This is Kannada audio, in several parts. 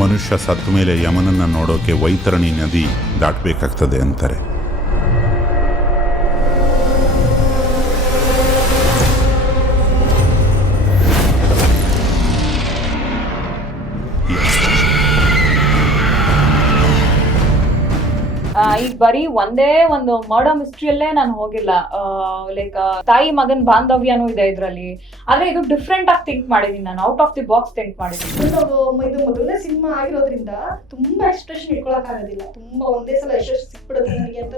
ಮನುಷ್ಯ ಸತ್ತ ಮೇಲೆ ಯಮನನ್ನ ನೋಡೋಕೆ ವೈತರಣಿ ನದಿ ದಾಟಬೇಕಾಗ್ತದೆ ಅಂತಾರೆ. ಈಗ ಬರೀ ಒಂದೇ ಒಂದು ಮರ್ಡರ್ ಮಿಸ್ಟ್ರಿಯಲ್ಲೇ ನಾನು ಹೋಗಿಲ್ಲ. ಲೈಕ್ ತಾಯಿ ಮಗನ್ ಬಾಂಧವ್ಯನೂ ಇದೆ ಇದ್ರಲ್ಲಿ. ಆದ್ರೆ ಇದು ಡಿಫ್ರೆಂಟ್ ಆಗಿ ಥಿಂಕ್ ಮಾಡಿದೀನಿ ನಾನು. Out of the box think ಮಾಡಿದೀನಿ. ನಾವು ಇದು ಮೊದಲನೇ ಸಿನಿಮಾ ಆಗಿರೋದ್ರಿಂದ ತುಂಬಾ ಎಕ್ಸ್ಪ್ರೆಷನ್ ಇಟ್ಕೊಳಕ್ ಆಗೋದಿಲ್ಲ. ತುಂಬಾ ಒಂದೇ ಸಲ ಯಶಸ್ಸು ಸಿಕ್ಬಿಡುತ್ತೆ ನನಗೆ ಅಂತ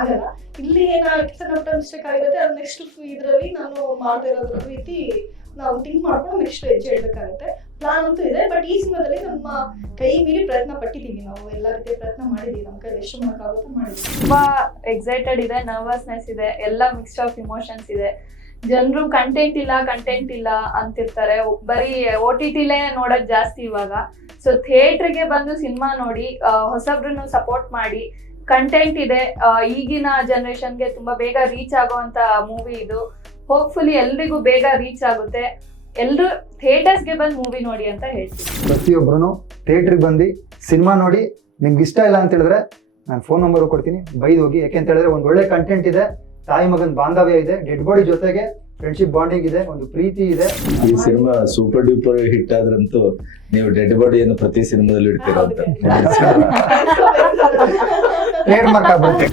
ಆಗಲ್ಲ. ಇಲ್ಲಿ ಏನಾಗಿ ಮಿಸ್ಟೇಕ್ ಆಗಿರುತ್ತೆ ನೆಕ್ಸ್ಟ್ ಇದರಲ್ಲಿ ನಾನು ಮಾಡ್ತಾ ಇರೋದ್ರ ರೀತಿ ನಾವು ಥಿಂಕ್ ಮಾಡ್ಕೊಂಡು ನೆಕ್ಸ್ಟ್ ಹೆಜ್ಜೆ ಇಡಬೇಕಾಗುತ್ತೆ ಪ್ಲಾನ್ ಅಂತೂ ಇದೆ ಬಟ್ ಈ ಸಿನಿಮಾದಲ್ಲಿ ನಮ್ಮ ಕೈ ಮೀರಿ ಪ್ರಯತ್ನ ಪಟ್ಟಿದ್ದೀವಿ ನಾವು. ಎಲ್ಲ ರೀತಿಯ ಪ್ರಯತ್ನ ಮಾಡಿದ್ದೀವಿ. ನಮ್ಮ ಕೈ ಎಷ್ಟು ಮಾಡೋಕ್ಕಾಗುತ್ತೋ ಮಾಡಿದ್ದೀವಿ. ತುಂಬಾ ಎಕ್ಸೈಟೆಡ್ ಇದೆ ನರ್ವಸ್ನೆಸ್ ಇದೆ, ಎಲ್ಲ ಮಿಕ್ಸ್ ಆಫ್ ಇಮೋಷನ್ಸ್ ಇದೆ. ಜನರು ಕಂಟೆಂಟ್ ಇಲ್ಲ ಕಂಟೆಂಟ್ ಇಲ್ಲ ಅಂತಿರ್ತಾರೆ. ಬರೀ ಓ ಟಿ ಟಿಲೇ ನೋಡೋದು ಜಾಸ್ತಿ ಇವಾಗ. ಸೊ ಥಿಯೇಟ್ರಿಗೆ ಬಂದು ಸಿನಿಮಾ ನೋಡಿ ಹೊಸಬ್ರನ್ನು ಸಪೋರ್ಟ್ ಮಾಡಿ ಕಂಟೆಂಟ್ ಇದೆ. ಈಗಿನ ಜನರೇಷನ್ಗೆ ತುಂಬಾ ಬೇಗ ರೀಚ್ ಆಗುವಂತ ಮೂವಿ ಇದು. ಹೋಪ್ಫುಲಿ ಎಲ್ರಿಗೂ ಬೇಗ ರೀಚ್ ಆಗುತ್ತೆ. ಎಲ್ಲರೂ ಥಿಯೇಟರ್ಸ್ಗೆ ಬಂದು ಮೂವಿ ನೋಡಿ ಅಂತ ಹೇಳ್ತೀನಿ. ಪ್ರತಿಯೊಬ್ಬರು ಥಿಯೇಟ್ರಿಗೆ ಬಂದು ಸಿನಿಮಾ ನೋಡಿ ನಿಮ್ಗೆ ಇಷ್ಟ ಇಲ್ಲ ಅಂತ ಹೇಳಿದ್ರೆ ನಾನು ಫೋನ್ ನಂಬರ್ ಕೊಡ್ತೀನಿ. ಬೈದು ಹೋಗಿ. ಯಾಕೆ ಅಂತ ಹೇಳಿದ್ರೆ ಒಂದು ಒಳ್ಳೆ ಕಂಟೆಂಟ್ ಇದೆ. ತಾಯಿ ಮಗನ ಬಾಂಧವ್ಯ ಇದೆ. ಡೆಡ್ ಬಾಡಿ ಜೊತೆಗೆ ಫ್ರೆಂಡ್ಶಿಪ್ ಬಾಂಡಿಂಗ್ ಇದೆ. ಒಂದು ಪ್ರೀತಿ ಇದೆ. ಈ ಸಿನಿಮಾ ಸೂಪರ್ ಡೂಪರ್ ಹಿಟ್ ಆದ್ರಂತೂ ನೀವು ಡೆಡ್ ಬಾಡಿಯನ್ನು ಪ್ರತಿ ಸಿನಿಮಾದಲ್ಲಿ ಇಡ್ತೀರಾ ಅಂತ. ಟ್ರೇಡ್ ಮಾರ್ಕ್ ಆಗ್ಬಿಡುತ್ತೆ.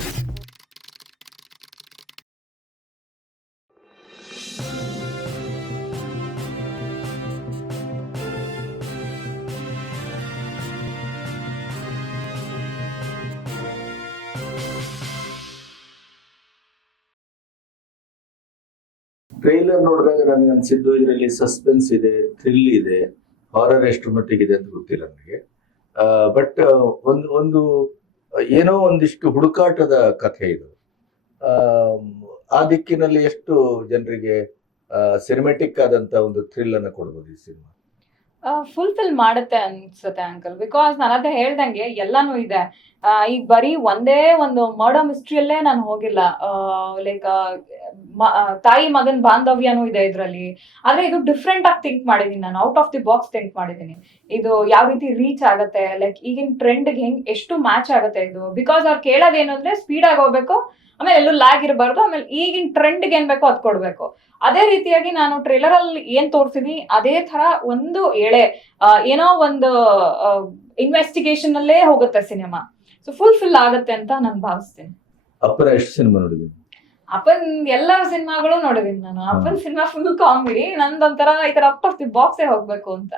ಟ್ರೈಲರ್ ನೋಡಿದಾಗ ನನಗೆ ಅನ್ಸಿದ್ದು ಇದರಲ್ಲಿ ಸಸ್ಪೆನ್ಸ್ ಇದೆ ಥ್ರಿಲ್ ಇದೆ ಹಾರರ್ ಎಷ್ಟು ಇದೆ ಅಂತ ಗೊತ್ತಿಲ್ಲ ನನಗೆ. ಬಟ್ ಒಂದು ಒಂದು, ಏನೋ ಒಂದಿಷ್ಟು ಹುಡುಕಾಟದ ಕಥೆ ಇದು. ಆ ದಿಕ್ಕಿನಲ್ಲಿ ಎಷ್ಟು ಜನರಿಗೆ ಸಿನಿಮೆಟಿಕ್ ಆದಂತ ಒಂದು ಥ್ರಿಲ್ ಅನ್ನು ಕೊಡ್ಬೋದು ಈ ಸಿನಿಮಾ ಫುಲ್ಫಿಲ್ ಮಾಡುತ್ತೆ ಅನ್ಸುತ್ತೆ ಅಂಕಲ್ ಬಿಕಾಸ್ ನಾನು ಅದೇ ಹೇಳ್ದಂಗೆ ಎಲ್ಲಾನು ಇದೆ. ಈಗ ಬರೀ ಒಂದೇ ಒಂದು ಮರ್ಡರ್ ಮಿಸ್ಟ್ರಿಯಲ್ಲೇ ನಾನು ಹೋಗಿಲ್ಲ. ಲೈಕ್ ತಾಯಿ ಮಗನ ಬಾಂಧವ್ಯನೂ ಇದೆ ಇದರಲ್ಲಿ. ಆದ್ರೆ ಇದು ಡಿಫ್ರೆಂಟ್ ಆಗಿ ಥಿಂಕ್ ಮಾಡಿದೀನಿ ನಾನು. Out of the box think ಮಾಡಿದ್ದೀನಿ ಇದು ಯಾವ ರೀತಿ ರೀಚ್ ಆಗುತ್ತೆ ಲೈಕ್ ಈಗಿನ ಟ್ರೆಂಡ್ಗೆ ಹೆಂಗ್ ಎಷ್ಟು ಮ್ಯಾಚ್ ಆಗುತ್ತೆ ಇದು? ಬಿಕಾಸ್ ಅವ್ರು ಕೇಳೋದೇನು ಅಂದ್ರೆ ಸ್ಪೀಡ್ ಆಗಿ ಹೋಗ್ಬೇಕು, ಆಮೇಲೆ ಎಲ್ಲೂ ಲ್ಯಾಗ್ ಇರಬಾರ್ದು, ಆಮೇಲೆ ಈಗಿನ ಟ್ರೆಂಡ್ಗೆ ಏನ್ ಬೇಕೋ ಅದು ಕೊಡ್ಬೇಕು. ಅದೇ ರೀತಿಯಾಗಿ ನಾನು ಟ್ರೇಲರ್ ಅಲ್ಲಿ ಏನ್ ತೋರಿಸಿದೀನಿ ಅದೇ ತರ ಒಂದು ಎಳೆ ಏನೋ ಒಂದು ಇನ್ವೆಸ್ಟಿಗೇಷನ್ ಅಲ್ಲೇ ಹೋಗುತ್ತೆ ಸಿನಿಮಾ. ಸೊ ಫುಲ್ ಫಿಲ್ ಆಗುತ್ತೆ ಅಂತ ನಾನು ಭಾವಿಸ್ತೀನಿ. ಅಪ್ಪನ ಎಷ್ಟು ಸಿನಿಮಾ ನೋಡಿದೀನಿ ಅಪ್ಪನ್ ಎಲ್ಲ ಸಿನಿಮಾಗಳು ನೋಡಿದೀನಿ ನಾನು. ಅಪ್ಪನ್ ಸಿನಿಮಾ ಫುಲ್ ಕಾಮಿಡಿ ನಂದೊಂಥರ ಈ ತರ ಔಟ್ ಆಫ್ ದಿ ಬಾಕ್ಸೇ ಹೋಗ್ಬೇಕು ಅಂತ.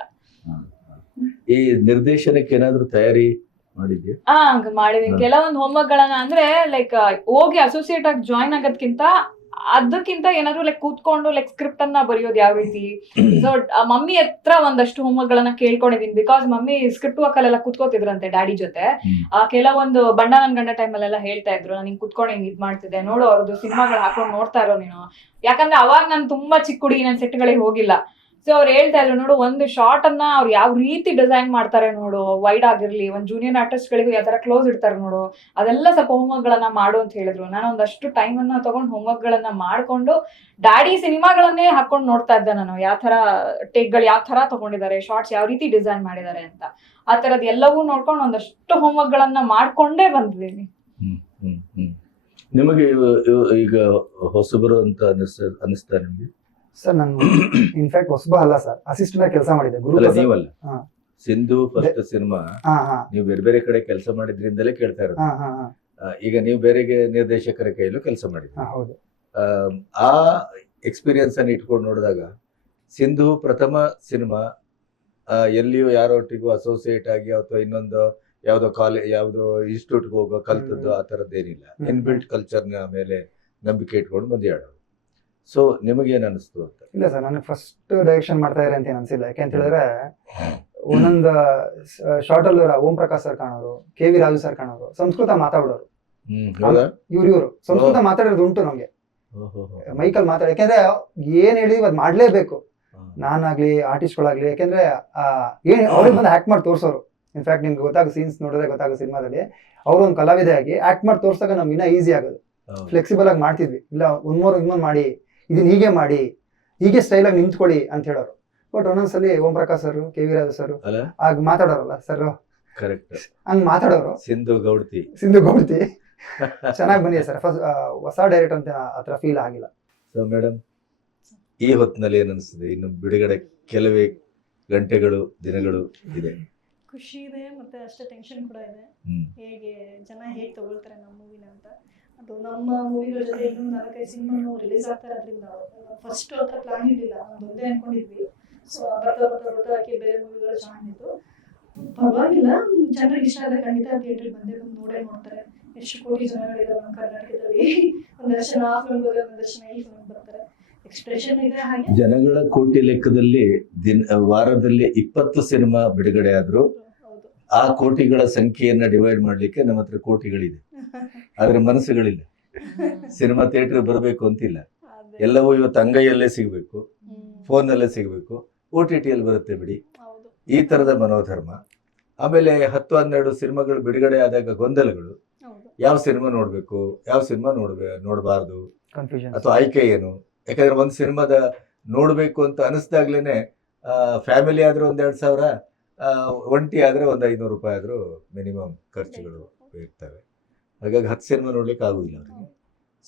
ಈ ನಿರ್ದೇಶನಕ್ಕೆ ಏನಾದ್ರೂ ತಯಾರಿ ಮಾಡಿದ್ಯಾ? ಹಂಗ್ ಮಾಡಿದೀನಿ. ಕೆಲವೊಂದು ಹೋಮ್ವರ್ಕ್ ಗಳನ್ನ ಅಂದ್ರೆ ಲೈಕ್ ಹೋಗಿ ಅಸೋಸಿಯೇಟ್ ಆಗಿ ಜಾಯ್ನ್ ಆಗೋದ್ಕಿಂತ ಅದಕ್ಕಿಂತ ಏನಾದ್ರು ಲೈಕ್ ಕೂತ್ಕೊಂಡು ಲೈಕ್ ಸ್ಕ್ರಿಪ್ಟ್ ಅನ್ನ ಬರೆಯೋದು ಯಾವ ರೀತಿ? ಸೊ ಮಮ್ಮಿ ಹತ್ರ ಒಂದಷ್ಟು ಹೋಮ್ವರ್ಕ್ ಗಳನ್ನ ಕೇಳ್ಕೊಂಡಿದೀನಿ. ಬಿಕಾಸ್ ಮಮ್ಮಿ ಸ್ಕ್ರಿಪ್ಟ್ ವರ್ಕ್ ಅಲ್ಲೆಲ್ಲ ಕೂತ್ಕೋತಿದ್ರಂತೆ ಡ್ಯಾಡಿ ಜೊತೆ. ಆ ಕೆಲವೊಂದು ಬಣ್ಣ ನನ್ ಗಂಡ ಟೈಮ್ ಅಲ್ಲೆಲ್ಲ ಹೇಳ್ತಾ ಇದ್ರು. ನಾನು ಹಿಂಗ್ ಕುತ್ಕೊಂಡು ಹಿಂಗ್ ಇದ್ ಮಾಡ್ತಿದ್ದೆ? ನೋಡು ಅವ್ರದ್ದು ಸಿನಿಮಾಗಳು ಹಾಕೊಂಡು ನೋಡ್ತಾ ಇರೋ ನೀನು. ಯಾಕಂದ್ರೆ ಅವಾಗ ನಾನು ತುಂಬಾ ಚಿಕ್ಕ ಹುಡುಗಿ ನನ್ನ ಸೆಟ್ಗಳಿಗೆ ಹೋಗಿಲ್ಲ. ಸೊ ಅವ್ರು ಹೇಳ್ತಾ ಇದ್ರು, ನೋಡು, ಒಂದು ಶಾರ್ಟ್ ಅನ್ನ ಅವ್ರು ಯಾವ ರೀತಿ ಡಿಸೈನ್ ಮಾಡ್ತಾರೆ ನೋಡು ವೈಡ್ ಆಗಿರ್ಲಿ, ಒಂದು ಜೂನಿಯರ್ ಆರ್ಟಿಸ್ಟ್ ಗಳಿಗೂ ಯಾವ ತರ ಕ್ಲೋಸ್ ಇಡ್ತಾರೆ ನೋಡು, ಅದೆಲ್ಲ ಸ್ವಲ್ಪ ಹೋಮ್ವರ್ಕ್ ಗಳನ್ನ ಮಾಡು ಅಂತ ಹೇಳಿದ್ರು. ನಾನು ಒಂದಷ್ಟು ಟೈಮ್ ಅನ್ನ ತಗೊಂಡು ಹೋಮ್ವರ್ಕ್ ಗಳನ್ನ ಮಾಡ್ಕೊಂಡು ಡ್ಯಾಡಿ ಸಿನಿಮಾಗಳನ್ನೇ ಹಾಕೊಂಡು ನೋಡ್ತಾ ಇದ್ದೆ ನಾನು, ಯಾವ ತರ ಟೇಕ್ಗಳು, ಯಾವ ತರ ತಗೊಂಡಿದ್ದಾರೆ ಶಾರ್ಟ್ಸ್ ಯಾವ ರೀತಿ ಡಿಸೈನ್ ಮಾಡಿದ್ದಾರೆ ಅಂತ. ಆ ತರದ್ ಎಲ್ಲವೂ ನೋಡ್ಕೊಂಡು ಒಂದಷ್ಟು ಹೋಮ್ವರ್ಕ್ ಗಳನ್ನ ಮಾಡ್ಕೊಂಡೇ ಬಂದಿದ್ದೀನಿ. ನಿಮಗೆ ಈಗ ಹೊಸಬರು ಅಂತ ಅನಿಸ್ತಾ ಅನಿಸ್ತಾ ನಿಮ್ಗೆ? ಸರ್ ನಾನು ಇನ್ಫ್ಯಾಕ್ಟ್ ಹೊಸಬ ಅಲ್ಲ ಸರ್ ಅಸಿಸ್ಟೆಂಟ್ ಕೆಲಸ ಮಾಡಿದ್ದೆ ಗುರು ಅಲ್ಲ ನೀವಲ್ಲ? ಹಾ. ಸಿಂಧು ಫಸ್ಟ್ ಸಿನಿಮಾ ಹಾ ಹಾ. ನೀವು ಬೇರೆ ಬೇರೆ ಕಡೆ ಕೆಲಸ ಮಾಡಿದ್ರಿಂದಲೇ ಕೇಳ್ತಾ ಇರೋದು. ಹಾ ಹಾ ಹಾ. ಈಗ ನೀವು ಬೇರೆಗೆ ನಿರ್ದೇಶಕರ ಕೈಯಲ್ಲೂ ಕೆಲಸ ಮಾಡಿದ್ರಿ. ಹಾ ಹೌದು. ಆ ಎಕ್ಸ್ಪೀರಿಯನ್ಸ್ ಅನ್ನು ಇಟ್ಕೊಂಡು ನೋಡಿದಾಗ ಸಿಂಧು ಪ್ರಥಮ ಸಿನಿಮಾ ಎಲ್ಲಿಯೂ ಯಾರೊಟ್ಟಿಗೂ ಅಸೋಸಿಯೇಟ್ ಆಗಿ ಅಥವಾ ಇನ್ನೊಂದು ಯಾವ್ದೋ ಕಾಲೇಜ್ ಯಾವ್ದೋ ಇನ್ಸ್ಟಿಟ್ಯೂಟ್ಗೆ ಹೋಗೋ ಕಲ್ತದ್ದು ಆ ಥರದ್ದೇನಿಲ್ಲ ಏನಿಲ್ಲ ಇನ್ಬಿಲ್ಟ್ ಕಲ್ಚರ್ನ ಮೇಲೆ ನಂಬಿಕೆ ಇಟ್ಕೊಂಡು ಬಂದು ಹೇಳೋದು ಸೊ ನಿಮಗೇನು ಅನಿಸ್ತು ಅಂತ? ಇಲ್ಲ ಸರ್ ನನಗೆ ಫಸ್ಟ್ ಡೈರೆಕ್ಷನ್ ಮಾಡ್ತಾ ಇದ್ದಾರೆ ಅಂತ ಏನು ಅನ್ಸಿಲ್ಲ. ಯಾಕೆ ಅಂತ ಹೇಳಿದ್ರೆ ಒಂದೊಂದು ಶಾರ್ಟ್ ಅಲ್ಲಿ ಓಂ ಪ್ರಕಾಶ್ ಸರ್ ಕಾಣೋರು ಕೆ ವಿ ರಾಜು ಸರ್ ಕಾಣೋರು ಸಂಸ್ಕೃತ ಮಾತಾಡೋರು. ಇವ್ರು? ಇವರು ಸಂಸ್ಕೃತ ಮಾತಾಡೋದು ಉಂಟು ನಮ್ಗೆ. ಮೈಕಲ್ ಮಾತಾಡ ಯಾಕೆಂದ್ರೆ ಏನ್ ಹೇಳಿ ಅದ್ ಮಾಡ್ಲೇಬೇಕು. ನಾನಾಗ್ಲಿ ಆರ್ಟಿಸ್ಟ್ಗಳಾಗ್ಲಿ ಯಾಕೆಂದ್ರೆ ಏನ್ ಅವ್ರಿಗೆ ಬಂದು ಆಕ್ಟ್ ಮಾಡಿ ತೋರ್ಸೋರು. ಇನ್ಫ್ಯಾಕ್ಟ್ ನಿಮ್ಗೆ ಗೊತ್ತಾಗ ಸೀನ್ಸ್ ನೋಡಿದ್ರೆ ಗೊತ್ತಾಗೋ ಸಿನಿಮಾದಲ್ಲಿ ಅವ್ರು ಒಂದು ಕಲಾವಿದೆ ಆಗಿ ಆಕ್ಟ್ ಮಾಡಿ ತೋರ್ಸಾಗ ನಮ್ಗೆ ಇನ್ನ ಈಸಿ ಆಗೋದು. ಫ್ಲೆಕ್ಸಿಬಲ್ ಆಗಿ ಮಾಡ್ತಿದ್ವಿ. ಇಲ್ಲ ಒಂದ್ಮೂರು ಇನ್ನೊಂದು ಮಾಡಿ. ಇದನ್ನ ಹೀಗೆ ಮಾಡಿ ಹೀಗೆ ಸ್ಟೈಲ್ ಆಗಿ ನಿಂತ್ಕೊಳ್ಳಿ ಅಂತ ಹೇಳೋರು. But ಒಂದೊಂದ್ಸಲಿ Om Prakash sir K V Raju sir ಅಲ್ಲ? ಆಗ ಮಾತಾಡೋರಲ್ಲ ಸರ್ ಕರೆಕ್ಟ್ ಹಂಗ್ ಮಾತಾಡೋರು. ಸಿಂಧು ಗೌಡ್ತಿ. ಸಿಂಧು ಗೌಡ್ತಿ. ಚೆನ್ನಾಗಿ ಬಂದಿದೆ ಸರ್. ಫಸ್ಟ್ ಹೊಸ ಡೈರೆಕ್ಟ್ ಅಂತ ಆತರ ಫೀಲ್ ಆಗಿಲ್ಲ. ಸೊ ಮೇಡಮ್ ಈ ಹೊತ್ತಿನಲ್ಲಿ ಏನನ್ಸ್ತದೆ ಅನಿಸ್ತದೆ ಇನ್ನು ಬಿಡುಗಡೆ ಕೆಲವೇ ಗಂಟೆಗಳು ದಿನಗಳು ಇದೆ. ಖುಷಿ ಇದೆ ಮತ್ತೆ ಅಷ್ಟೇ ಟೆನ್ಷನ್ ಕೂಡ ಇದೆ. ಹ್ಮ್. ಹೇಗೆ ಜನ ಹೇಗೆ ತಗೊಳ್ತಾರೆ ನಮ್ಮ ಮೂವಿನ ಅಂತ. ಅದು ನಮ್ಮ ಮೂವಿಗಳ ಜೊತೆ ಇನ್ನೂ ನಾಲ್ಕೈದು ಸಿನಿಮಾನು ರಿಲೀಸ್ ಆಗ್ತಾ ಇರೋದ್ರಿಂದ ಫಸ್ಟ್ ಅಂತ ಪ್ಲಾನ್ ಇರಲಿಲ್ಲ ನಾವು ಒಂದೇ ಅನ್ಕೊಂಡಿದ್ವಿ. ಸೊ ಬರ್ತಾ ಬರ್ತಾ ಬರ್ತಾ ಆಕೆ ಬೇರೆ ಮೂವಿಗಳು ಚೆನ್ನಾಗಿತ್ತು ಪರವಾಗಿಲ್ಲ ಜನರಿಗೆ ಇಷ್ಟ ಆದರೆ ಖಂಡಿತ ಥಿಯೇಟ್ರಿಗೆ ಬಂದೇ ಬಂದು ನೋಡೇ ನೋಡ್ತಾರೆ. ಎಷ್ಟು ಕೋಟಿ ಜನಗಳಿದ್ದಾರೆ ನಮ್ಮ ಕರ್ನಾಟಕದಲ್ಲಿ. ಒಂದಷ್ಟು ಜನ ಆ ಫಿಲ್ಮ್ ಬರ್ತಾರೆ ಒಂದಷ್ಟು ಜನ ಈ ಫಿಲ್ಮ್ ಬರ್ತಾರೆ. ಎಕ್ಸ್ಪ್ರೆಷನ್ ಇದೆ ಹಾಗೆ. ಜನಗಳ ಕೋಟಿ ಲೆಕ್ಕದಲ್ಲಿ ದಿನ ವಾರದಲ್ಲಿ ಇಪ್ಪತ್ತು ಸಿನಿಮಾ ಬಿಡುಗಡೆ ಆದರೂ ಆ ಕೋಟಿಗಳ ಸಂಖ್ಯೆಯನ್ನ ಡಿವೈಡ್ ಮಾಡ್ಲಿಕ್ಕೆ ನಮ್ಮ ಹತ್ರ ಕೋಟಿಗಳಿದೆ. ಆದ್ರೆ ಮನಸ್ಸುಗಳಿಲ್ಲ. ಸಿನಿಮಾ ಥಿಯೇಟರ್ ಬರಬೇಕು ಅಂತಿಲ್ಲ. ಎಲ್ಲವೂ ಇವತ್ತು ಅಂಗೈಯಲ್ಲೇ ಸಿಗಬೇಕು. ಫೋನಲ್ಲೇ ಸಿಗಬೇಕು ಒ ಟಿ ಟಿಯಲ್ಲಿ ಬರುತ್ತೆ ಬಿಡಿ. ಹೌದು. ಈ ತರದ ಮನೋಧರ್ಮ. ಆಮೇಲೆ ಹತ್ತು ಹನ್ನೆರಡು ಸಿನಿಮಾಗಳು ಬಿಡುಗಡೆ ಆದಾಗ ಗೊಂದಲಗಳು. ಹೌದು. ಯಾವ ಸಿನಿಮಾ ನೋಡ್ಬೇಕು ಯಾವ ಸಿನಿಮಾ ನೋಡ್ಬೇ ನೋಡಬಾರ್ದು? ಕನ್ಫ್ಯೂಷನ್ ಅಥವಾ ಆಯ್ಕೆ ಏನು? ಯಾಕಂದ್ರೆ ಒಂದು ಸಿನಿಮಾದ ನೋಡ್ಬೇಕು ಅಂತ ಅನಿಸ್ದಾಗ್ಲೇನೆ ಫ್ಯಾಮಿಲಿ ಆದ್ರೆ ಒಂದೆರಡು ಸಾವಿರ ಆ, ಒಂಟಿ ಆದ್ರೆ ಒಂದು ಐನೂರು ರೂಪಾಯಿ ಆದ್ರೂ ಮಿನಿಮಮ್ ಖರ್ಚುಗಳು ಇರ್ತವೆ. ಹಾಗಾಗಿ ಹತ್ತು ಸಿನಿಮಾ ನೋಡ್ಲಿಕ್ಕೆ ಆಗುದಿಲ್ಲ ಅವರಿಗೆ.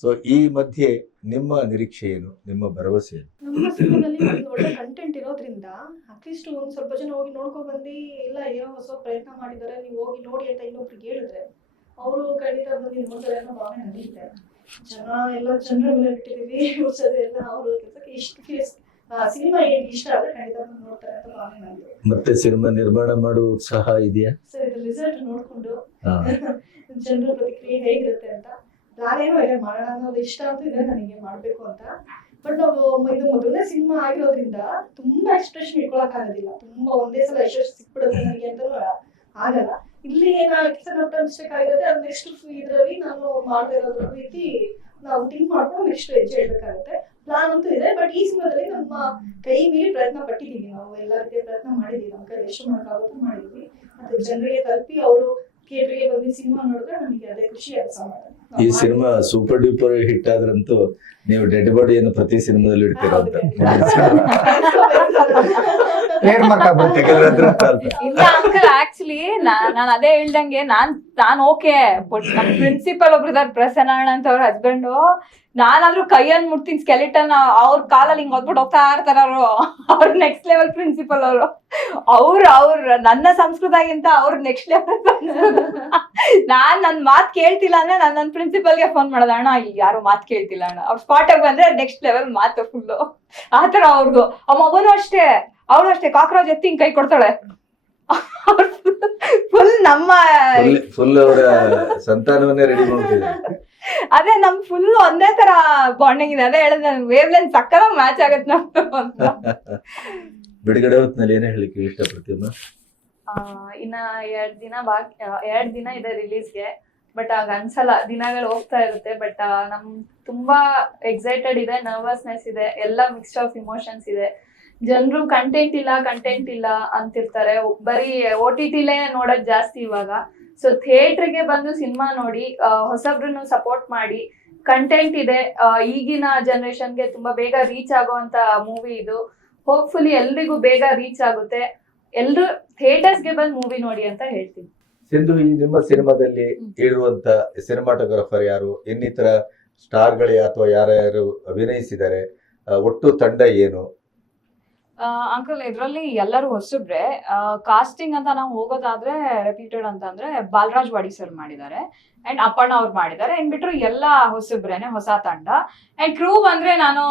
ಸೊ ಈ ಮಧ್ಯೆ ನಿಮ್ಮ ನಿರೀಕ್ಷೆ ಏನು? ನಿಮ್ಮ ಭರವಸೆ ಏನು? ನಮ್ಮ ಸಿನಿಮಾದಲ್ಲಿ ಒಂದು ಒಳ್ಳೆ ಕಂಟೆಂಟ್ ಇರೋದ್ರಿಂದ ಅಟ್ಲೀಸ್ಟ್ ಒಂದ್ ಸ್ವಲ್ಪ ಜನ ಹೋಗಿ ನೋಡ್ಕೊಂಡ್ ಬಂದು ಇಲ್ಲ ಏನೋ ಹೊಸ ಪ್ರಯತ್ನ ಮಾಡಿದ್ದಾರೆ ನೀವು ಹೋಗಿ ನೋಡಿ ಅಂತ ಇನ್ನೊಬ್ರಿಗೆ ಹೇಳಿದ್ರೆ ಅವರು ಖಂಡಿತ ಬಂದು ನೋಡ್ತಾರೆ ಅನ್ನೋ ಭಾವನೆ ನಡೆಯುತ್ತೆ ಜನ ಎಲ್ಲ ಜನರ ಮೇಲೆ ಬಿಟ್ಟಿದೀವಿ ಉಳ್ಸೋದು ಎಲ್ಲ ಅವರು ಕೆಲಸಕ್ಕೆ ಇಷ್ಟು ಫೀಸ್ ಸಿನಿಮಾ ಏನು ಇಷ್ಟ ಆದ್ರೆ ಖಂಡಿತ ಬಂದು ನೋಡ್ತಾರೆ ಅಂತ ಭಾವನೆ ನಂದು ಮತ್ತೆ ಸಿನಿಮಾ ನಿರ್ಮಾಣ ಮಾಡುವ ಉತ್ಸಾಹ ಇದೆಯಾ? ಸರ್ ಇದು ರಿಸಲ್ಟ್ ನೋಡ್ಕೊಂಡು. ಜನರ ಪ್ರತಿಕ್ರಿಯೆ ಹೇಗಿರುತ್ತೆ ಅಂತ ನಾನೇನು ಇದೆ ಮಾಡೋಣ ಅನ್ನೋದು ಇಷ್ಟ ಅಂತೂ ಇದೆ ನನಗೆ ಮಾಡಬೇಕು ಅಂತ. ಬಟ್ ನಾವು ಇದು ಮೊದಲನೇ ಸಿನಿಮಾ ಆಗಿರೋದ್ರಿಂದ ತುಂಬಾ ಎಕ್ಸ್ಪ್ರೆಷನ್ ಇಟ್ಕೊಳಕ್ ಆಗೋದಿಲ್ಲ. ತುಂಬಾ ಒಂದೇ ಸಲ ಯಶಸ್ಸು ಸಿಕ್ಬಿಡುತ್ತೆ ನನಗೆ ಅಂತ ಆಗಲ್ಲ. ಇಲ್ಲಿ ಏನಾಗುತ್ತೆ ಮಿಸ್ಟೇಕ್ ಆಗಿರುತ್ತೆ. ಅದು ನೆಕ್ಸ್ಟ್ ಇದರಲ್ಲಿ ನಾನು ಮಾಡದೇ ಇರೋದ್ರ ರೀತಿ ನಾವು ಥಿಂಕ್ ಮಾಡ್ಕೊಂಡು ನೆಕ್ಸ್ಟ್ ಹೆಜ್ಜೆ ಇಡಬೇಕಾಗುತ್ತೆ ಪ್ಲಾನ್ ಅಂತೂ ಇದೆ. ಬಟ್ ಈ ಸಿನಿಮಾದಲ್ಲಿ ನಮ್ಮ ಕೈ ಮೀರಿ ಪ್ರಯತ್ನ ಪಟ್ಟಿದ್ದೀವಿ ನಾವು. ಎಲ್ಲ ರೀತಿಯ ಪ್ರಯತ್ನ ಮಾಡಿದ್ದೀವಿ. ನಮ್ಮ ಕೈ ಎಷ್ಟು ಮಾಡೋಕ್ಕಾಗುತ್ತೋ ಮಾಡಿದ್ವಿ ಮತ್ತೆ ಜನರಿಗೆ ತಲುಪಿ ಅವರು ಥಿಯೇಟರ್ಗೆ ಬಂದು ಸಿನಿಮಾ ನೋಡಿದ್ರೆ ನಮಗೆ ಅದೇ ಖುಷಿ ಸಮಾಧಾನ. ಈ ಸಿನಿಮಾ ಸೂಪರ್ ಡೂಪರ್ ಹಿಟ್ ಆದ್ರಂತೂ ನೀವು ಡೆಡ್ ಬಾಡಿಯನ್ನು ಪ್ರತಿ ಸಿನಿಮಾದಲ್ಲಿ ಇಡ್ತೀರಾ ಅಂತ. ಯಾಕಂದ್ರೆ ಅಂತ ಇಲ್ಲ ಆಕ್ಚುಲಿ ನಾನು ಅದೇ ಹೇಳ್ದಂಗೆ ನಾನ್ ನಾನ್ ಓಕೆ ಬಟ್ ನಮ್ ಪ್ರಿನ್ಸಿಪಲ್ ಒಬ್ರು ಇದಾರೆ ಪ್ರಸನ್ನ ಅಂತ ಅವ್ರ ಹಸ್ಬೆಂಡ್ ನಾನಾದ್ರೂ ಕೈಯನ್ ಮುಟ್ತೀನಿ ಸ್ಕೆಲಿಟನ್ ಅವ್ರ ಕಾಲಲ್ಲಿ ಹಿಂಗ್ ಹೊದ್ಬಿಟ್ಟು ಹೋಗ್ತಾ ಇರ್ತಾರ ಅವರು. ಅವ್ರ ನೆಕ್ಸ್ಟ್ ಲೆವೆಲ್ ಪ್ರಿನ್ಸಿಪಲ್ ಅವರು. ಅವ್ರು, ಅವ್ರ, ನನ್ನ ಸಂಸ್ಕೃತಗಿಂತ ಅವ್ರ ನೆಕ್ಸ್ಟ್ ಲೆವೆಲ್ ನಾನ್ ನನ್ ಮಾತ್ ಕೇಳ್ತಿಲ್ಲ ಅಂದ್ರೆ ನಾನ್ ಪ್ರಿನ್ಸಿಪಲ್ಗೆ ಫೋನ್ ಮಾಡೋದ. ಅಣ್ಣ, ಇಲ್ಲಿ ಯಾರು ಮಾತ್ ಕೇಳ್ತಿಲ್ಲ ಅಣ್ಣ. ಅವ್ರ ಸ್ಪಾಟ್ ಬಂದ್ರೆ ನೆಕ್ಸ್ಟ್ ಲೆವೆಲ್ ಮಾತು ಫುಲ್ಲು ಆತರ ಅವ್ರದ್ದು ಆ ಮಗನು ಅಷ್ಟೇ. ಅವಳು ಅಷ್ಟೇ. ಕಾಕ್ರೋಜ್ ಎತ್ತಿ ಹಿಂಗ್ ಕೈ ಕೊಡ್ತಾಳೆ. ಫುಲ್ ನಮ್ಮ ಫುಲ್ ಅವರ ಸಂತಾನವನ್ನೇ ರೆಡಿ ಮಾಡ್ತಿದ್ದಾರೆ. ಅದೇ ನಮ್ ಫುಲ್ ಒಂದೇ ತರ ಬಾಂಡಿಂಗ್ ಇದೆ. ಅದೇ ಹೇಳಿದ್ರೆ ವೇವ್ ಲೈನ್ ಸಕ್ಕದ ಮ್ಯಾಚ್ ಆಗತ್ತೆ ನಮ್ದು ಅಂತ. ಬಿಡುಗಡೆ ಹೊತ್ತಿನಲ್ಲಿ ಏನೇ ಹೇಳಿಕ್ಕೆ ಇಷ್ಟಪಡ್ತೀವಿ ಆ, ಇನ್ನ ಎರಡ್ ದಿನ ಬಾಕಿ ಎರಡ್ ದಿನ ಇದೆ ರಿಲೀಸ್ಗೆ ಬಟ್ ಆಗ ಅನ್ಸಲ್ಲ. ದಿನಗಳು ಹೋಗ್ತಾ ಇರುತ್ತೆ ಬಟ್ ನಮ್ ತುಂಬಾ ಎಕ್ಸೈಟೆಡ್ ಇದೆ ನರ್ವಸ್ನೆಸ್ ಇದೆ ಎಲ್ಲ ಮಿಕ್ಸ್ಡ್ ಆಫ್ ಇಮೋಷನ್ಸ್ ಇದೆ. ಜನರು ಕಂಟೆಂಟ್ ಇಲ್ಲ ಕಂಟೆಂಟ್ ಇಲ್ಲ ಅಂತಿರ್ತಾರೆ. ಬರೀ ಓ ಟಿ ಟಿಲೇ ನೋಡೋದ್ ಜಾಸ್ತಿ ಇವಾಗ. ಸೊ ಥಿಯೇಟರ್ಗೆ ಬಂದು ಸಿನಿಮಾ ನೋಡಿ ಹೊಸಬ್ರನ್ನು ಸಪೋರ್ಟ್ ಮಾಡಿ ಕಂಟೆಂಟ್ ಇದೆ. ಈಗಿನ ಜನರೇಷನ್ಗೆ ತುಂಬಾ ಬೇಗ ರೀಚ್ ಆಗುವಂತ ಮೂವಿ ಇದು. ಹೋಪ್ಫುಲಿ ಎಲ್ರಿಗೂ ಬೇಗ ರೀಚ್ ಆಗುತ್ತೆ. ಎಲ್ರು ಥಿಯೇಟರ್ಸ್ಗೆ ಬಂದು ಮೂವಿ ನೋಡಿ ಅಂತ ಹೇಳ್ತೀನಿ. ಸಿಂಧು ಈ ನಿಮ್ಮ ಸಿನಿಮಾದಲ್ಲಿ ಇರುವಂತ ಸಿನಿಮಾಟೋಗ್ರಾಫರ್ ಯಾರು? ಇನ್ನಿತರ ಸ್ಟಾರ್ಗಳೇ ಅಥವಾ ಯಾರ್ಯಾರು ಅಭಿನಯಿಸಿದ್ದಾರೆ ಒಟ್ಟು ತಂಡ ಏನು? ಅಂಕಲ್, ಇದ್ರಲ್ಲಿ ಎಲ್ಲರೂ ಹೊಸಬ್ರೆ. ಕಾಸ್ಟಿಂಗ್ ಅಂತ ನಾವು ಹೋಗೋದಾದ್ರೆ ರೆಪ್ಯೂಟೆಡ್ ಅಂತ ಅಂದ್ರೆ ಬಾಲರಾಜ್ ವಾಡಿ ಸರ್ ಮಾಡಿದ್ದಾರೆ ಅಂಡ್ ಅಪ್ಪಣ್ಣ ಅವ್ರು ಮಾಡಿದ್ದಾರೆ. ಅಂಡ್ ಬಿಟ್ರು ಎಲ್ಲ ಹೊಸಬ್ರೇನೆ, ಹೊಸ ತಂಡ. ಅಂಡ್ ಕ್ರೂ ಬಂದ್ರೆ ನಾನು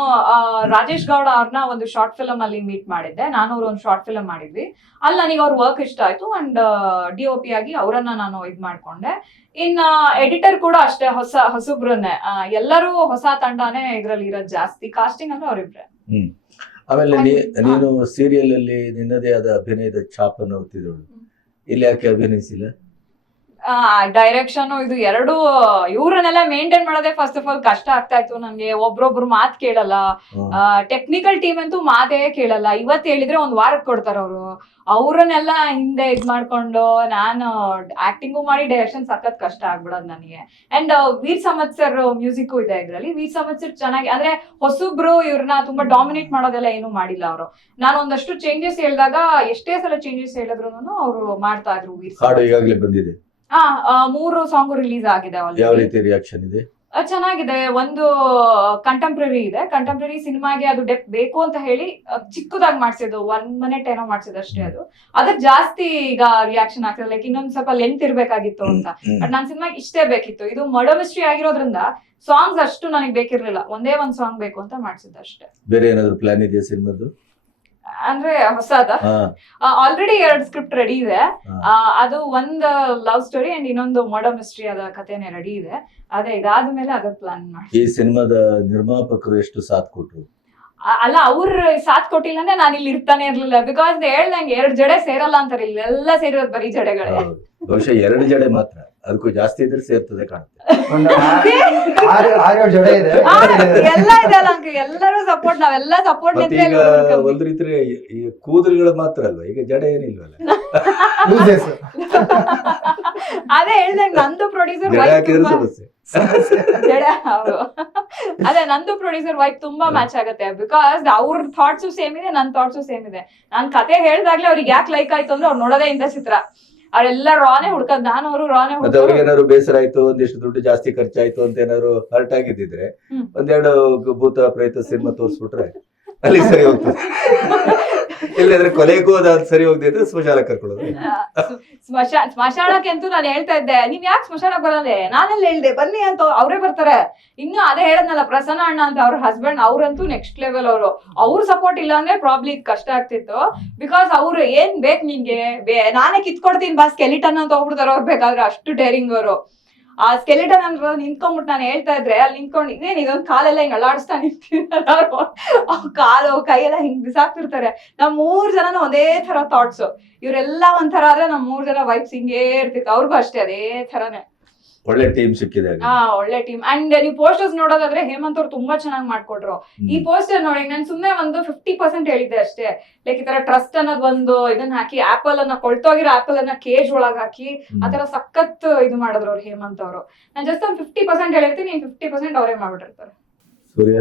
ರಾಜೇಶ್ ಗೌಡ ಅವ್ರನ್ನ ಒಂದು ಶಾರ್ಟ್ ಫಿಲಮ್ ಅಲ್ಲಿ ಮೀಟ್ ಮಾಡಿದ್ದೆ. ನಾನು ಅವ್ರ ಒಂದು ಶಾರ್ಟ್ ಫಿಲಮ್ ಮಾಡಿದ್ವಿ. ಅಲ್ಲಿ ನನಗೆ ಅವ್ರ ವರ್ಕ್ ಇಷ್ಟ ಆಯ್ತು ಅಂಡ್ ಡಿ ಒ ಪಿ ಆಗಿ ಅವರನ್ನ ನಾನು ಇದ್ ಮಾಡ್ಕೊಂಡೆ. ಇನ್ನ ಎಡಿಟರ್ ಕೂಡ ಅಷ್ಟೇ ಹೊಸ, ಹೊಸಬ್ರನ್ನೇ. ಎಲ್ಲರೂ ಹೊಸ ತಂಡನೇ ಇದ್ರಲ್ಲಿ ಇರೋದು ಜಾಸ್ತಿ. ಕಾಸ್ಟಿಂಗ್ ಅಂದ್ರೆ ಅವ್ರಿಬ್ರೆ. ಆಮೇಲೆ ನೀ- ನೀನು ಸೀರಿಯಲ್ ಅಲ್ಲಿ ನಿನ್ನದೇ ಆದ ಅಭಿನಯದ ಛಾಪನ್ನು ಹೊತ್ತಿದಳು ಇಲ್ಲಿ ಯಾಕೆ ಅಭಿನಯಿಸಿಲ್ಲ? ಡೈರೆಕ್ಷನ್ ಇದು ಎರಡು ಇವ್ರನ್ನೆಲ್ಲ ಮೇಂಟೈನ್ ಮಾಡೋದೇ ಫಸ್ಟ್ ಆಫ್ ಆಲ್ ಕಷ್ಟ ಆಗ್ತಾ ಇತ್ತು ನಂಗೆ ಒಬ್ರೊಬ್ರು ಮಾತ್ ಕೇಳಲ್ಲ. ಟೆಕ್ನಿಕಲ್ ಟೀಮ್ ಅಂತೂ ಮಾತೇ ಕೇಳಲ್ಲ. ಇವತ್ತು ಹೇಳಿದ್ರೆ ಒಂದ್ ವಾರಕ್ಕೆ ಕೊಡ್ತಾರ ಅವರು. ಅವ್ರನ್ನೆಲ್ಲ ಹಿಂದೆ ಇದ್ ಮಾಡ್ಕೊಂಡು ನಾನು ಆಕ್ಟಿಂಗು ಮಾಡಿ ಡೈರೆಕ್ಷನ್ ಸಖತ್ ಕಷ್ಟ ಆಗ್ಬಿಡೋದು ನನಗೆ. And Veer Samath sir music ಇದೆ ಇದ್ರಲ್ಲಿ. ವೀರ್ ಸಮತ್ ಸರ್ ಚೆನ್ನಾಗಿ ಅಂದ್ರೆ ಹೊಸಬ್ರು ಇವ್ರನ್ನ ತುಂಬಾ ಡಾಮಿನೇಟ್ ಮಾಡೋದೆಲ್ಲ ಏನು ಮಾಡಿಲ್ಲ ಅವರು. ನಾನು ಒಂದಷ್ಟು ಚೇಂಜಸ್ ಹೇಳಿದಾಗ ಎಷ್ಟೇ ಸಲ ಚೇಂಜಸ್ ಹೇಳಿದ್ರು ಅವರು ಮಾಡ್ತಾ ಇದ್ರು ವೀರ್ ಈಗಾಗಲೇ ಬಂದಿದೆ. ಮೂರು ಸಾಂಗ್ ರಿಲೀಸ್ ಆಗಿದೆ ಯಾವ ರೀತಿ ರಿಯಾಕ್ಷನ್ ಇದೆ? ಚೆನ್ನಾಗಿದೆ. ಒಂದು ಕಂಟೆಂಪ್ರರಿ ಇದೆ. ಕಂಟೆಂಪ್ರರಿ ಸಿನಿಮಾಗೆ ಅದು ಡೆಪ್ ಬೇಕು ಅಂತ ಹೇಳಿ ಚಿಕ್ಕದಾಗಿ ಮಾಡಿಸಿದ್ದು. ಒನ್ ಮಿನಿಟ್ ಏನೋ ಮಾಡಿಸಿದ್ ಅಷ್ಟೇ ಅದು. ಅದಕ್ ಜಾಸ್ತಿ ಈಗ ರಿಯಾಕ್ಷನ್ ಆಗ್ತದೆ ಲೈಕ್ ಇನ್ನೊಂದ್ ಸ್ವಲ್ಪ ಲೆಂತ್ ಇರ್ಬೇಕಾಗಿತ್ತು ಅಂತ. ಬಟ್ ನನ್ನ ಸಿನಿಮಾಗೆ ಇಷ್ಟೇ ಬೇಕಿತ್ತು. ಇದು ಮಿಸ್ಟ್ರಿ ಆಗಿರೋದ್ರಿಂದ ಸಾಂಗ್ಸ್ ಅಷ್ಟು ನನಗೆ ಬೇಕಿರ್ಲಿಲ್ಲ. ಒಂದೇ ಒಂದ್ ಸಾಂಗ್ ಬೇಕು ಅಂತ ಮಾಡಿಸಿದ್ದು ಅಷ್ಟೇ. ಬೇರೆ ಏನಾದ್ರು ಪ್ಲಾನ್ ಇದೆಯಾ ಸಿನಿಮಾದ್ದು? ಅಂದ್ರೆ ಹೊಸದ. ಆಲ್ರೆಡಿ ಎರಡು ಸ್ಕ್ರಿಪ್ಟ್ ರೆಡಿ ಇದೆ. ಆ, ಅದು ಒಂದ್ ಲವ್ ಸ್ಟೋರಿ ಅಂಡ್ ಇನ್ನೊಂದು ಮರ್ಡರ್ ಮಿಸ್ಟ್ರಿ ಅದ ಕಥೆನೆ ರೆಡಿ ಇದೆ. ಅದೇ ಇದಾದ್ಮೇಲೆ ಅದ ಪ್ಲಾನ್ ಮಾಡಿ ಈ ಸಿನಿಮಾದ ನಿರ್ಮಾಪಕರು ಎಷ್ಟು ಸಾಥ್ ಕೊಟ್ರು? ಅಲ್ಲ ಅವ್ರ ಸಾಥ್ ಕೊಟ್ಟಿಲ್ಲ ಅಂದ್ರೆ ನಾನು ಇಲ್ಲಿ ಇರ್ತಾನೆ ಇರ್ಲಿಲ್ಲ. ಬಿಕಾಸ್ ಹೇಳ್ದಂಗೆ ಎರಡು ಜಡೆ ಸೇರಲ್ಲ ಅಂತಾರೆ. ಇಲ್ಲೆಲ್ಲ ಎಲ್ಲ ಸೇರಿರೋದು ಬರೀ ಜಡೆಗಳೇ. ಬಹುಶಃ ಎರಡು ಜಡೆ ಮಾತ್ರ. ಅದಕ್ಕೂ ಜಾಸ್ತಿ ಇದ್ರೆ ಸೇರ್ತದೆ ಕಾಣುತ್ತೆ. ಒಂದು ಆರು ಜಡೆ ಇದೆ. ಎಲ್ಲ ಇದೆ ಅಲ್ಲ ಅಂಕ ಎಲ್ಲರೂ ಸಪೋರ್ಟ್ ನಾವೆಲ್ಲ ಸಪೋರ್ಟ್ ಒಂದ್ ರೀತಿ ಈ ಕೂದಲುಗಳು ಮಾತ್ರ ಅಲ್ವಾ? ಈಗ ಜಡೆ ಏನಿಲ್ವಲ್ಲ. ಅದೇ ಹೇಳ್ದಂಗೆ ನಂದು ಪ್ರೊಡ್ಯೂಸರ್ ಸಮಸ್ಯೆ ಅದೇ ನಂದು ಪ್ರೊಡ್ಯೂಸರ್ ವೈಫ್ ತುಂಬಾ ಮ್ಯಾಚ್ ಆಗುತ್ತೆ ಬಿಕಾಸ್ ಅವ್ರ ಥಾಟ್ಸು ಸೇಮ್ ಇದೆ ನನ್ನ ಥಾಟ್ಸು ಸೇಮ್ ಇದೆ. ನಾನ್ ಕತೆ ಹೇಳ್ದಾಗ್ಲೇ ಅವ್ರಿಗೆ ಯಾಕೆ ಲೈಕ್ ಆಯ್ತು ಅಂದ್ರೆ ಅವ್ರು ನೋಡೋದೇ ಇಂದ ಚಿತ್ರ. ಅವರೆಲ್ಲ ರಾನೇ ಹುಡ್ಕದ್ ನಾನು ಅವರು ರಾನೇ ಮತ್ತೆ ಅವ್ರಿಗೆ ಏನಾದ್ರು ಬೇಸರ ಆಯ್ತು ಒಂದಿಷ್ಟು ದುಡ್ಡು ಜಾಸ್ತಿ ಖರ್ಚಾಯ್ತು ಅಂತ ಏನಾದ್ರು ಹರ್ಟ್ ಆಗಿದ್ದಿದ್ರೆ. ಒಂದೆರಡು ಭೂತ ಪ್ರೇತ ಸಿನಿಮಾ ತೋರಿಸ್ಬಿಟ್ರೆ ಅಲ್ಲಿ ಸರಿ ಹೋಗ್ತದೆ. ಇಲ್ಲದ್ರೆ ಕೊನೆಗೂ ಅದು ಅದು ಸರಿ ಹೋಗದೆ ಸ್ಮಶಾನ ಕರ್ಕೊಳ್ಳೋದು ಸ್ಮಶಾನ ಸ್ಮಶಾನಕ್ಕೆ ಅಂತೂ ನಾನು ಹೇಳ್ತಾ ಇದ್ದೆ. ನೀವ್ ಯಾಕೆ ಸ್ಮಶಾನಕ್ಕೆ ಬರಲ್ಲ ನಾನೆಲ್ಲ ಹೇಳ್ದೆ, ಬನ್ನಿ ಅಂತ ಅವರೇ ಬರ್ತಾರೆ. ಇನ್ನು ಅದೇ ಹೇಳದ್ನಲ್ಲ, ಪ್ರಸನ್ನ ಅಣ್ಣ ಅಂತ ಅವ್ರ ಹಸ್ಬೆಂಡ್ ಅವ್ರಂತೂ ನೆಕ್ಸ್ಟ್ ಲೆವೆಲ್ ಅವರು. ಅವ್ರ ಸಪೋರ್ಟ್ ಇಲ್ಲ ಅಂದ್ರೆ ಪ್ರಾಬ್ಲಿ ಕಷ್ಟ ಆಗ್ತಿತ್ತು. ಬಿಕಾಸ್ ಅವ್ರು ಏನ್ ಬೇಕು ನಿಂಗೆ? ಬೇ- ನಾನೇ ಕಿತ್ಕೊಡ್ತೀನಿ ಬಾ ಸ್ಕೆಲಿಟನ್ ಅಂತ ಹೋಗ್ಬಿಡ್ತಾರೆ. ಅವ್ರು ಬೇಕಾದ್ರೆ ಅಷ್ಟು ಡೇರಿಂಗ್ ಅವರು. ಆ ಸ್ಕೆಲೆಟನ್ ಅಂದ್ರೆ ನಿಂತ್ಕೊಂಡ್ಬಿಟ್ಟು ನಾನು ಹೇಳ್ತಾ ಇದ್ರೆ, ಅಲ್ಲಿ ನಿಂತ್ಕೊಂಡು ಇನ್ನೇನ್ ಇದೊಂದು ಕಾಲೆಲ್ಲ ಹಿಂಗ್ ಅಲ್ಲಾಡಿಸ್ತಾ ನಿಂತಿದ್ದಾರೆ? ಕಾಲು, ಕೈಯೆಲ್ಲ ಹಿಂಗ್ ಬಿಸಾಕ್ತಿರ್ತಾರೆ. ನಮ್ಮ ಮೂರ್ ಜನನು ಒಂದೇ ತರ ಥಾಟ್ಸ್ ಇವರೆಲ್ಲ ಒಂಥರ ಆದ್ರೆ ನಮ್ ಮೂರ್ ಜನ ವೈಫ್ಸ್ ಹಿಂಗೇ ಇರ್ತಿತ್ತು. ಅವ್ರಿಗೂ ಅಷ್ಟೇ, ಅದೇ ಥರನೇ. ಒಳ್ಳೆ ಟೀಮ್ ಸಿಕ್ಕಿದೆ. ಹಾ ಒಳ್ಳೆ ಟೀಮ್ ಅಂಡ್ ನೀವು ಪೋಸ್ಟರ್ಸ್ ನೋಡೋದಾದ್ರೆ ಹೇಮಂತ್ ಅವ್ರು ತುಂಬಾ ಚೆನ್ನಾಗಿ ಮಾಡ್ಕೊಟ್ರು. ಈ. ಪೋಸ್ಟರ್ ನೋಡಿ ನಾನು ಸುಮ್ಮನೆ ಒಂದು ಫಿಫ್ಟಿ ಪರ್ಸೆಂಟ್ ಹೇಳಿದ್ದೆ ಅಷ್ಟೇ. ಲೈಕ್ ಈ ತರ ಟ್ರಸ್ಟ್ ಅನ್ನೋದು ಒಂದು ಇದನ್ನ ಹಾಕಿ ಆಪಲ್ ಅನ್ನ ಕೊಳ್ತೋಗಿರೋ ಆಪಲ್ ಅನ್ನ ಕೇಜ್ ಒಳಗ್ ಹಾಕಿ. ಆತರ ಸಖತ್ ಇದು ಮಾಡಿದ್ರು ಅವ್ರು ಹೇಮಂತ್ ಅವರು. ನಾನು ಜಸ್ಟ್ ಒಂದು ಫಿಫ್ಟಿ ಪರ್ಸೆಂಟ್ ಹೇಳಿರ್ತೀನಿ ಫಿಫ್ಟಿ ಪರ್ಸೆಂಟ್ ಅವರೇ ಮಾಡ್ಬಿಟ್ಟಿರ್ತಾರೆ. ಸೂರ್ಯ?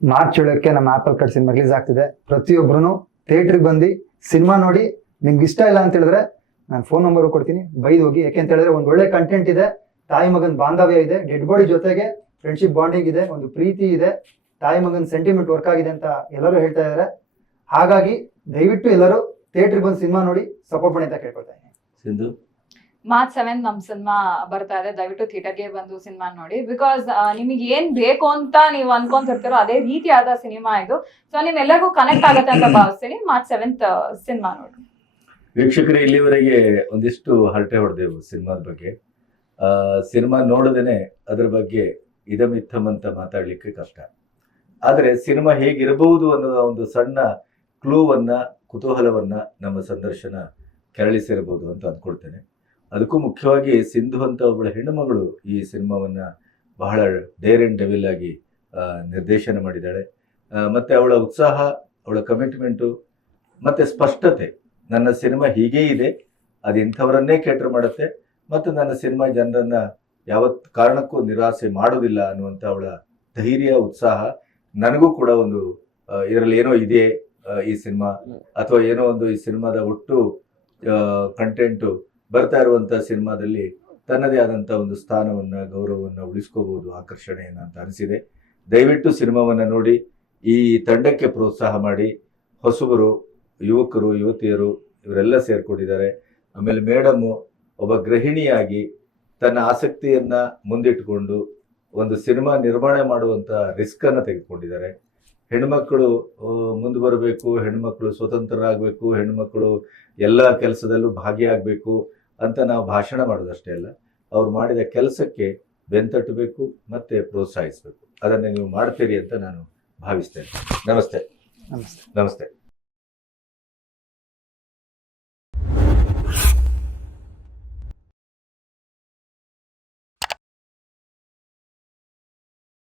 ಮಾರ್ಚ್ ಏಳಕ್ಕೆ ನಮ್ಮ ಆಪಲ್ ಕಟ್ ಸಿನಿಮಾ ರಿಲೀಸ್ ಆಗ್ತಿದೆ. ಪ್ರತಿಯೊಬ್ಬರು ಥಿಯೇಟ್ರಿಗೆ ಬಂದು ಸಿನಿಮಾ ನೋಡಿ ನಿಮ್ಗೆ ಇಷ್ಟ ಇಲ್ಲ ಅಂತ ಹೇಳಿದ್ರೆ ನಾನು ಫೋನ್ ನಂಬರ್ ಕೊಡ್ತೀನಿ. ಬೈದು ಹೋಗಿ. ಯಾಕೆಂತ ಹೇಳಿದ್ರೆ ಒಂದು ಒಳ್ಳೆ ಕಂಟೆಂಟ್ ಇದೆ. ತಾಯಿ ಮಗನ ಬಾಂಧವ್ಯ ಇದೆ. ಡೆಡ್ ಬಾಡಿ ಜೊತೆಗೆ ಫ್ರೆಂಡ್ಶಿಪ್ ಬಾಂಡಿಂಗ್ ಇದೆ. ಒಂದು ಪ್ರೀತಿ ಇದೆ. ತಾಯಿ ಮಗನ ಸೆಂಟಿಮೆಂಟ್ ವರ್ಕ್ ಆಗಿದೆ ಅಂತ ಎಲ್ಲರೂ ಹೇಳ್ತಾ ಇದ್ದಾರೆ. ಹಾಗಾಗಿ ದಯವಿಟ್ಟು ಎಲ್ಲರೂ ಥಿಯೇಟರ್ ಬಂದು ಸಿನಿಮಾ ನೋಡಿ ಸಪೋರ್ಟ್ ಮಾಡಿ ಅಂತ ಕೇಳ್ಕೊಳ್ತಾ ಇದ್ದೀನಿ. ಸಿಂಧು? ಮಾರ್ಚ್ ಸೆವೆನ್ ನಮ್ ಸಿನಿಮಾ ಬರ್ತಾ ಇದೆ. ದಯವಿಟ್ಟು ಥಿಯೇಟರ್ಗೆ ಬಂದು ಸಿನಿಮಾ ನೋಡಿ. ಬಿಕಾಸ್ ನಿಮಗೆ ಏನ್ ಬೇಕು ಅಂತ ನೀವು ಅನ್ಕೊಂತಿರ್ತೀರೋ ಅದೇ ರೀತಿಯಾದ ಸಿನಿಮಾ ಇದು. ಸೊ ನಿಮ್ಮೆಲ್ಲರಿಗೂ ಕನೆಕ್ಟ್ ಆಗುತ್ತೆ ಅಂತ ಭಾವಿಸ್ತೀನಿ. ಮಾರ್ಚ್ ಸೆವೆಂತ್ ಸಿನಿಮಾ ನೋಡಿ. ವೀಕ್ಷಕರೇ, ಇಲ್ಲಿವರೆಗೆ ಒಂದಿಷ್ಟು ಹರಟೆ ಹೊಡೆದೆವು ಸಿನಿಮಾದ ಬಗ್ಗೆ. ಸಿನಿಮಾ ನೋಡದೇನೆ ಅದರ ಬಗ್ಗೆ ಇದಮಿತ್ತಮ್ ಅಂತ ಮಾತಾಡಲಿಕ್ಕೆ ಕಷ್ಟ. ಆದರೆ ಸಿನಿಮಾ ಹೇಗಿರಬಹುದು ಅನ್ನೋ ಒಂದು ಸಣ್ಣ ಕ್ಲೂವನ್ನ, ಕುತೂಹಲವನ್ನ ನಮ್ಮ ಸಂದರ್ಶನ ಕೆರಳಿಸಿರಬಹುದು ಅಂತ ಅಂದ್ಕೊಳ್ತೇನೆ. ಅದಕ್ಕೂ ಮುಖ್ಯವಾಗಿ ಸಿಂಧು ಅಂತ ಒಬ್ಬಳ ಹೆಣ್ಣುಮಗಳು ಈ ಸಿನಿಮಾವನ್ನ ಬಹಳ ಡೇರ್ ಆ್ಯಂಡ್ ಡೆವಿಲ್ ಆಗಿ ನಿರ್ದೇಶನ ಮಾಡಿದ್ದಾಳೆ. ಮತ್ತೆ ಅವಳ ಉತ್ಸಾಹ, ಅವಳ ಕಮಿಟ್ಮೆಂಟು ಮತ್ತೆ ಸ್ಪಷ್ಟತೆ. ನನ್ನ ಸಿನಿಮಾ ಹೀಗೇ ಇದೆ, ಅದು ಇಂಥವರನ್ನೇ ಕೇಟರ್ ಮಾಡುತ್ತೆ, ಮತ್ತು ನನ್ನ ಸಿನಿಮಾ ಜನರನ್ನು ಯಾವತ್ ಕಾರಣಕ್ಕೂ ನಿರಾಸೆ ಮಾಡೋದಿಲ್ಲ ಅನ್ನುವಂಥ ಅವಳ ಧೈರ್ಯ, ಉತ್ಸಾಹ ನನಗೂ ಕೂಡ ಒಂದು ಇದರಲ್ಲಿ ಏನೋ ಇದೆ ಈ ಸಿನಿಮಾ, ಅಥವಾ ಏನೋ ಒಂದು ಈ ಸಿನಿಮಾದ ಒಟ್ಟು ಕಂಟೆಂಟು ಬರ್ತಾ ಇರುವಂಥ ಸಿನಿಮಾದಲ್ಲಿ ತನ್ನದೇ ಆದಂಥ ಒಂದು ಸ್ಥಾನವನ್ನು, ಗೌರವವನ್ನು ಉಳಿಸ್ಕೋಬಹುದು ಆಕರ್ಷಣೆಯನ್ನು ಅಂತ ಅನಿಸಿದೆ. ದಯವಿಟ್ಟು ಸಿನಿಮಾವನ್ನು ನೋಡಿ, ಈ ತಂಡಕ್ಕೆ ಪ್ರೋತ್ಸಾಹ ಮಾಡಿ, ಹೊಸಬರು, ಯುವಕರು, ಯುವತಿಯರು ಇವರೆಲ್ಲ ಸೇರ್ಕೊಂಡಿದ್ದಾರೆ. ಆಮೇಲೆ ಮೇಡಮ್ಮು ಒಬ್ಬ ಗೃಹಿಣಿಯಾಗಿ ತನ್ನ ಆಸಕ್ತಿಯನ್ನ ಮುಂದಿಟ್ಟುಕೊಂಡು ಒಂದು ಸಿನಿಮಾ ನಿರ್ಮಾಣ ಮಾಡುವಂಥ ರಿಸ್ಕನ್ನು ತೆಗೆದುಕೊಂಡಿದ್ದಾರೆ. ಹೆಣ್ಮಕ್ಳು ಆ, ಮುಂದೆ ಬರಬೇಕು ಹೆಣ್ಮಕ್ಳು ಸ್ವತಂತ್ರರಾಗಬೇಕು ಹೆಣ್ಮಕ್ಳು ಎಲ್ಲ ಕೆಲಸದಲ್ಲೂ ಭಾಗಿಯಾಗಬೇಕು ಅಂತ ನಾವು ಭಾಷಣ ಮಾಡೋದಷ್ಟೇ ಅಲ್ಲ ಅವ್ರು ಮಾಡಿದ ಕೆಲಸಕ್ಕೆ ಬೆಂತಟ್ಟಬೇಕು ಮತ್ತೆ ಪ್ರೋತ್ಸಾಹಿಸಬೇಕು. ಅದನ್ನು ನೀವು ಮಾಡ್ತೀರಿ ಅಂತ ನಾನು ಭಾವಿಸ್ತೇನೆ. ನಮಸ್ತೆ. ನಮಸ್ತೆ. ನಮಸ್ತೆ.